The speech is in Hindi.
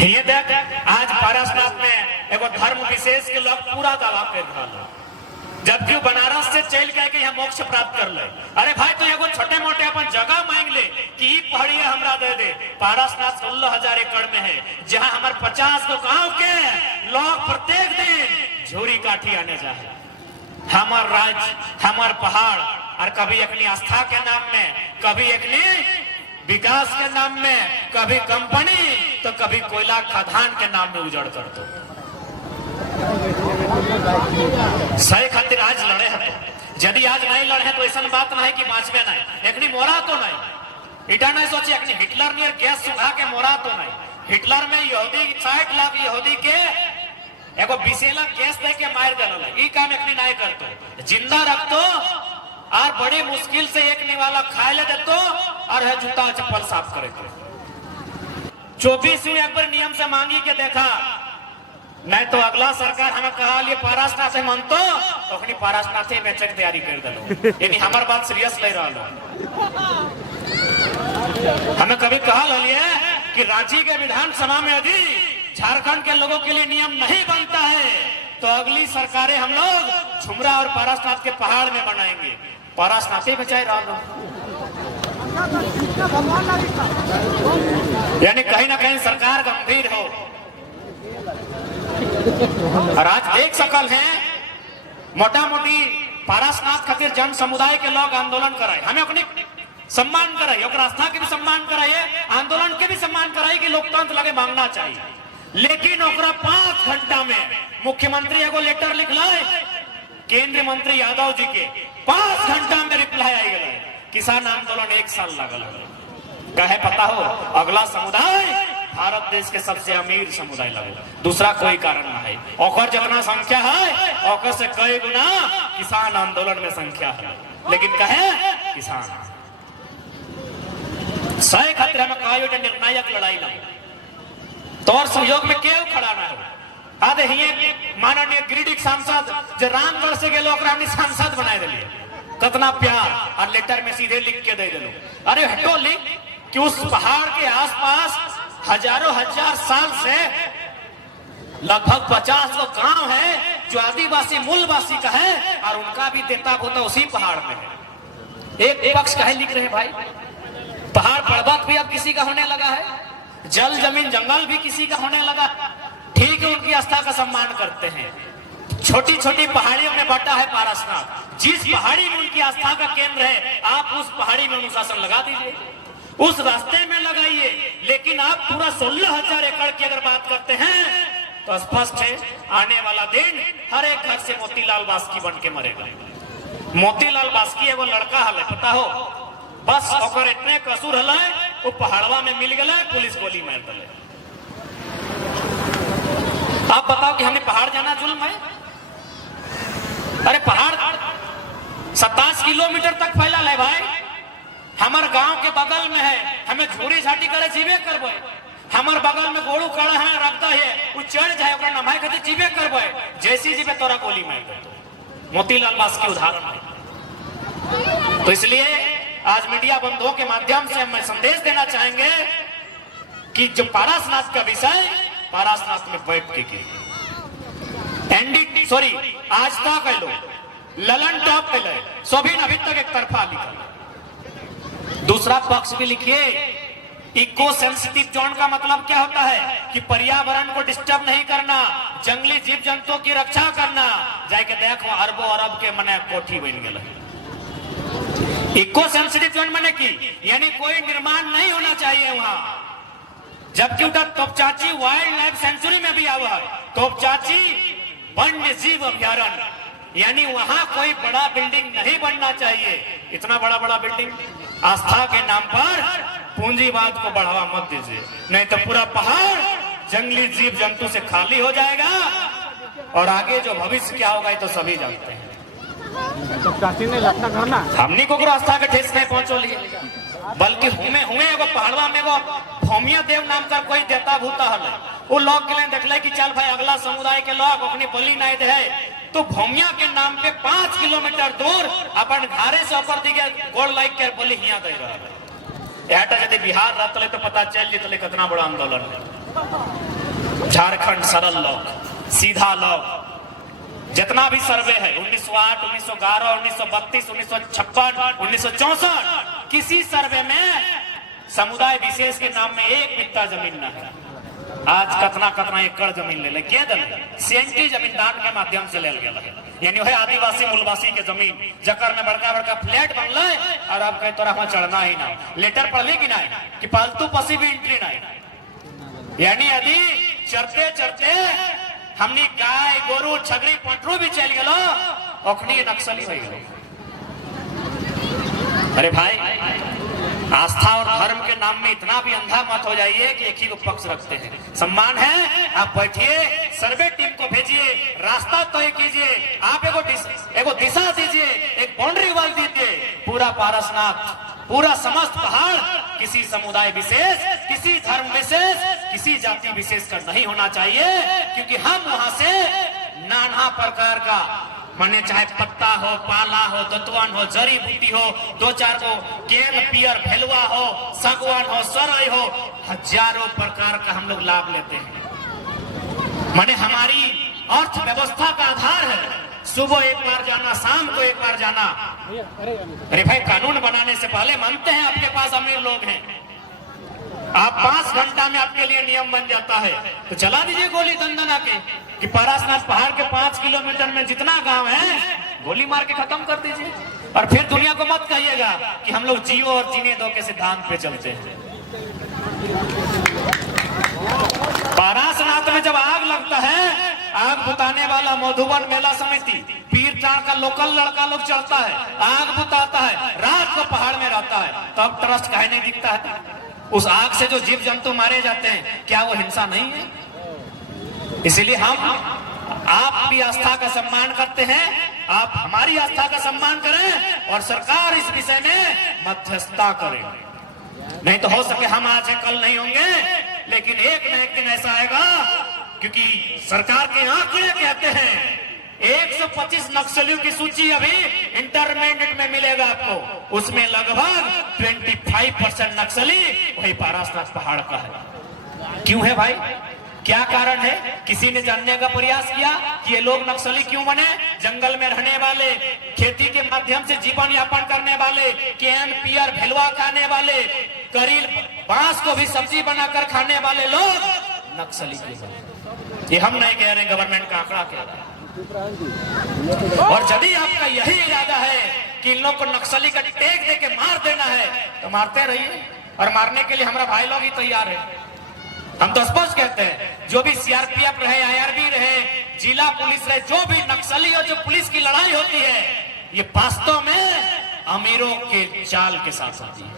ये देख आज पारसनाथ में एगो धर्म विशेष के लोग पूरा दावा कर रहा, जबकि बनारस से चल के यहाँ मोक्ष प्राप्त कर ले। अरे भाई तो एगो छोटे मोटे अपन जगह मांग ले कि पहाड़ी हमरा दे दे। पारसनाथ 16,000 एकड़ में है, जहाँ हमारे 50 गो गांव के लोग प्रत्येक दिन झोरी काठी आने जाए। हमार राज्य, हमार पहाड़, और कभी अपनी आस्था के नाम में, कभी अपनी विकास के नाम में, कभी कंपनी तो कभी कोयला खदान के नाम में उजड़ कर दो। सही खातिर आज लड़े हैं, यदि आज नहीं लड़े तो ऐसा बात नहीं कि बाँचवे नहीं। एकनी मोरा तो नहीं, इटा नहीं सोची एकनी हिटलर ने गैस सुखा के मोरा तो नहीं। हिटलर में यहूदी 60 लाख यहूदी के एगो बिसेला गैस दे के मार देना, ये काम एकनी नहीं करतो। जिंदा रखतो और बड़ी मुश्किल से एक निवाला खाए ले देतो और है जूता चप्पल साफ करे। 24वीं अकबर नियम से मांगी के देखा, नहीं तो अगला सरकार हमें कहा लिए पारसनाथ से मन तो अपनी पारसनाथ से बेचे की तैयारी कर दलो। यानी हमार बात सीरियस ले रहा लो। हमें कभी कहा लिए कि रांची के विधानसभा में यदि झारखंड के लोगों के लिए नियम नहीं बनता है तो अगली सरकारें हम लोग झुमरा और पारसनाथ के पहाड़ में बनाएंगे। पारसनाथ ही बचाए रहा लो। यानी कहीं ना कहीं सरकार गंभीर हो। और आज देख सकल है मोटा मोटी पारसनाथ खातिर जन समुदाय के लोग आंदोलन कराए, हमें अपनी सम्मान कराई, आस्था के भी सम्मान कराइए, आंदोलन के भी सम्मान कराई कि लोकतंत्र लगे मांगना चाहिए। लेकिन 5 घंटा में मुख्यमंत्री एगो लेटर लिख लाए केंद्रीय मंत्री यादव जी के, 5 घंटा में रिप्लाई आई गए। किसान आंदोलन 1 साल लगल। कहे पता हो अगला समुदाय भारत देश के सबसे अमीर समुदाय लगे, दूसरा कोई कारण ना है। और जितना संख्या है और से कई गुना किसान आंदोलन में संख्या है। लेकिन कहे किसान सही खातिर हमें कहा निर्णायक लड़ाई लगे तौर सहयोग में क्यों खड़ा ना हो। आधे ही माननीय गिरिडीह सांसद जो रामगढ़ से गए लोग सांसद बनाए दिलिए, कितना प्यार और लेटर में सीधे लिख के दे दिलो। अरे हटो लिख कि उस पहाड़ के आसपास हजारों हजार साल से लगभग 50 गो गांव है जो आदिवासी मूलवासी का है और उनका भी देता होता उसी पहाड़ में है। एक पक्ष कहे लिख रहे भाई, पहाड़ पर्वत भी अब किसी का होने लगा है, जल जमीन जंगल भी किसी का होने लगा। ठीक है, उनकी आस्था का सम्मान करते हैं। छोटी छोटी पहाड़ियों में बटा है पारसनाथ, जिस पहाड़ी में उनकी आस्था का केंद्र है आप उस पहाड़ी में अनुशासन लगा दीजिए, उस रास्ते में लगाइए। लेकिन आप पूरा 16,000 एकड़ की अगर बात करते हैं तो स्पष्ट है आने वाला दिन हर एक घर से मोतीलाल बास्की बन के मरेगा। मोतीलाल बास्की एगो लड़का हल पता हो, बस और इतने कसूर हल वो पहाड़वा में मिल गया, पुलिस गोली मार दले। आप बताओ कि हमें पहाड़ जाना जुल्म है? अरे पहाड़ 27 किलोमीटर तक फैला है भाई। हमारे गांव के बगल में है, हमें झूरी झाटी करे जीवे करबे। हमारे बगल में गोड़ू कड़ा है रखता है, वो चढ़ जाए ओकरा नमाय खातिर जीवे करबे, जैसी जीवे तोरा गोली मार दे। मोतीलाल बास्की उदाहरण है। तो इसलिए आज मीडिया बंधुओं के माध्यम से हम संदेश देना चाहेंगे कि जो पारसनाथ का विषय पारसनाथ में बैठ के एनडीटी सॉरी आज तक कह लो ललन टॉप पे सोभिन अभी तक एक तरफा लिखा। दूसरा पक्ष भी लिखिए। इको सेंसिटिव जोन का मतलब क्या होता है कि पर्यावरण को डिस्टर्ब नहीं करना, जंगली जीव जंतुओं की रक्षा करना। जाके देखो अरबों अरब के मने कोठी बन गए। इको सेंसिटिव जोन माने की यानी कोई निर्माण नहीं होना चाहिए वहां, जबकि उनका तोपचाची वाइल्ड लाइफ सेंचुरी में भी आवा है। तोपचाची वन्य जीव अभ्यारण्य, यानी वहां कोई बड़ा बिल्डिंग नहीं बनना चाहिए। इतना बड़ा बड़ा बिल्डिंग आस्था के नाम पर पूंजीवाद को बढ़ावा मत दीजिए, नहीं तो पूरा पहाड़ जंगली जीव जंतु से खाली हो जाएगा और आगे जो भविष्य क्या होगा ये तो सभी जानते हैं। हमनी को आस्था के ठेस नहीं पहुंचो लिए, बल्कि हुए वो पहाड़वा में वो भौमिया देव नाम का कोई देता भूता हल, वो लोग के लिए देखले कि चल भाई अगला समुदाय के लोग अपनी बलि नहीं दे, तो भौमिया के नाम पे 5 किलोमीटर दूर अपन घरे से ऊपर दिखे गोल लाइक के बलि हिया दे रहा है। यदि बिहार रहते तो पता चल जितले कितना बड़ा आंदोलन है। झारखंड सरल लोग, सीधा लोग, जितना भी सर्वे है 1908, 1911, 1932, 1956, 1964, किसी सर्वे में समुदाय विशेष के नाम में एक बित्ता जमीन न है। आज कतना कतना एकड़ जमीन ले के दल सेंटी जमीन दान के माध्यम से ले गया, यानी वह आदिवासी मूलवासी के जमीन जकर में बड़का बड़का फ्लैट बनल और अब कहीं तोरा वहां चढ़ना ही ना, लेटर पढ़ली कि नहीं कि पालतू पसी भी एंट्री नहीं, यानी यदि चढ़ते चढ़ते हमनी गाय गोरू छगड़ी पटरू भी चल गलो ओखनी नक्सली हो गए। अरे भाई, आस्था और धर्म के नाम में इतना भी अंधा मत हो जाइए कि एक ही को पक्ष रखते हैं। सम्मान है, आप बैठिए, सर्वे टीम को भेजिए, रास्ता तय कीजिए, आप एगो दिशा दीजिए, एक बाउंड्री वाल दीजिए। पूरा पारसनाथ, पूरा समस्त पहाड़ किसी समुदाय विशेष, किसी धर्म विशेष, किसी जाति विशेष का नहीं होना चाहिए, क्योंकि हम वहां से नाना प्रकार का माने चाहे पत्ता हो, पाला हो, दतवन हो, जड़ी बूटी हो, दो चार को केल पियर भेलुआ हो, सगवान हो, सरई हो, हजारों प्रकार का हम लोग लाभ लेते हैं। माने हमारी अर्थव्यवस्था का आधार है सुबह एक बार जाना, शाम को एक बार जाना। अरे भाई, कानून बनाने से पहले मानते हैं आपके पास अमीर लोग हैं, आप 5 घंटा में आपके लिए नियम बन जाता है तो चला दीजिए गोली दंदना के कि पारसनाथ पहाड़ के 5 किलोमीटर में जितना गांव है गोली मार के खत्म कर दीजिए। और फिर दुनिया को मत कहिएगा कि हम लोग जियो और जीने दो के सिद्धांत पे चलते हैं। पारसनाथ में जब आग लगता है, आग बुताने वाला मधुबन मेला समिति पीर चाण का लोकल लड़का लोग चलता है, आग बुताता है, रात को पहाड़ में रहता है, तब ट्रस्ट काहे नहीं दिखता है? उस आग से जो जीव जंतु मारे जाते हैं, क्या वो हिंसा नहीं है? इसलिए हम आप भी आस्था का सम्मान करते हैं, आप हमारी आस्था का सम्मान करें और सरकार इस विषय में मध्यस्थता करे। नहीं तो हो सके हम आज हैं, कल नहीं होंगे, लेकिन एक न एक दिन ऐसा आएगा, क्योंकि सरकार के आंकड़े कहते हैं 125 नक्सलियों की सूची अभी इंटरमीडिएट में मिलेगा आपको, उसमें लगभग 25% नक्सली वही पारसनाथ पहाड़ का है। क्यों है भाई? क्या कारण है? किसी ने जानने का प्रयास किया कि ये लोग नक्सली क्यों बने? जंगल में रहने वाले, खेती के माध्यम से जीवन यापन करने वाले, केन पियर भेलुआ खाने वाले, करील बांस को भी सब्जी बनाकर खाने वाले लोग नक्सली क्यों बने? ये हम नहीं कह रहे, गवर्नमेंट का आंकड़ा कह रहा है। और यदि आपका यही इरादा है कि इन लोग को नक्सली का टैग दे के मार देना है तो मारते रहिए, और मारने के लिए हमारा भाई लोग ही तैयार है। हम तो स्पष्ट कहते हैं, जो भी सीआरपीएफ रहे, आईआरबी रहे, जिला पुलिस रहे, जो भी नक्सली और जो पुलिस की लड़ाई होती है, ये वास्तव में अमीरों के चाल के साथ होती है।